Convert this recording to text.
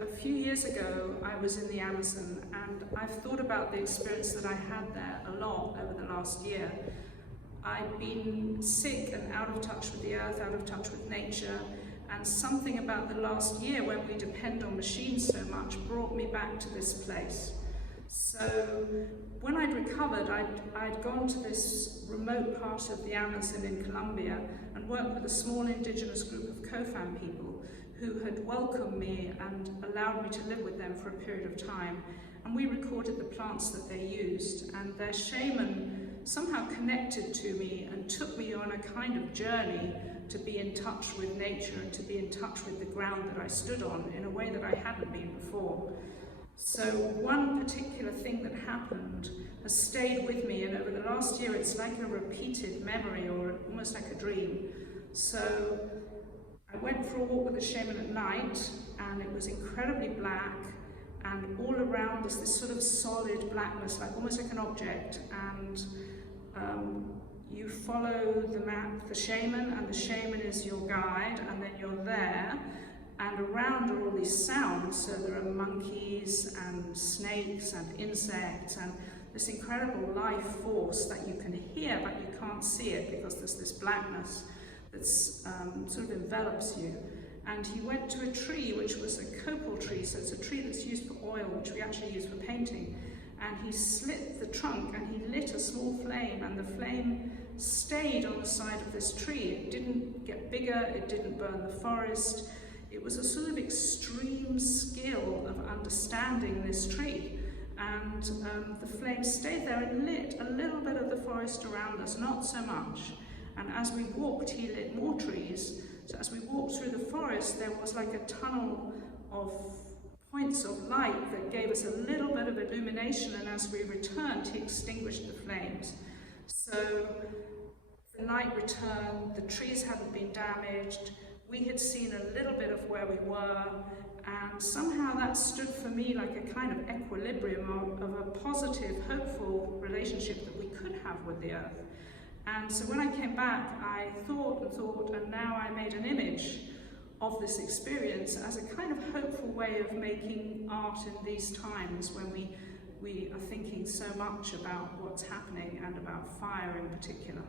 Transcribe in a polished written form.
A few years ago, I was in the Amazon, and I've thought about the experience that I had there a lot over the last year. I'd been sick and out of touch with the earth, out of touch with nature, and something about the last year when we depend on machines so much brought me back to this place. So when I'd recovered, I'd gone to this remote part of the Amazon in Colombia and worked with a small indigenous group of Kofan people who had welcomed me and allowed me to live with them for a period of time. And we recorded the plants that they used, and their shaman somehow connected to me and took me on a kind of journey to be in touch with nature and to be in touch with the ground that I stood on in a way that I hadn't been before. So one particular thing that happened has stayed with me, and over the last year it's like a repeated memory or almost like a dream. So I went for a walk with the shaman at night, and it was incredibly black, and all around is this sort of solid blackness, like almost like an object, and you follow the map, the shaman, and the shaman is your guide, and then you're there, and around are all these sounds. So there are monkeys and snakes and insects and this incredible life force that you can hear, but you can't see it because there's this blackness that sort of envelops you. And he went to a tree which was a copal tree, so it's a tree that's used for oil, which we actually use for painting. And he slit the trunk and he lit a small flame, and the flame stayed on the side of this tree. It didn't get bigger, it didn't burn the forest. It was a sort of extreme skill of understanding this tree. And the flame stayed there and lit a little bit of the forest around us, not so much. And as we walked, he lit more trees. So as we walked through the forest, there was like a tunnel of points of light that gave us a little bit of illumination, and as we returned, he extinguished the flames. So the night returned, the trees hadn't been damaged, we had seen a little bit of where we were, and somehow that stood for me like a kind of equilibrium of a positive, hopeful relationship that we could have with the earth. And so when I came back, I thought and thought, and now I made an image of this experience as a kind of hopeful way of making art in these times when we are thinking so much about what's happening and about fire in particular.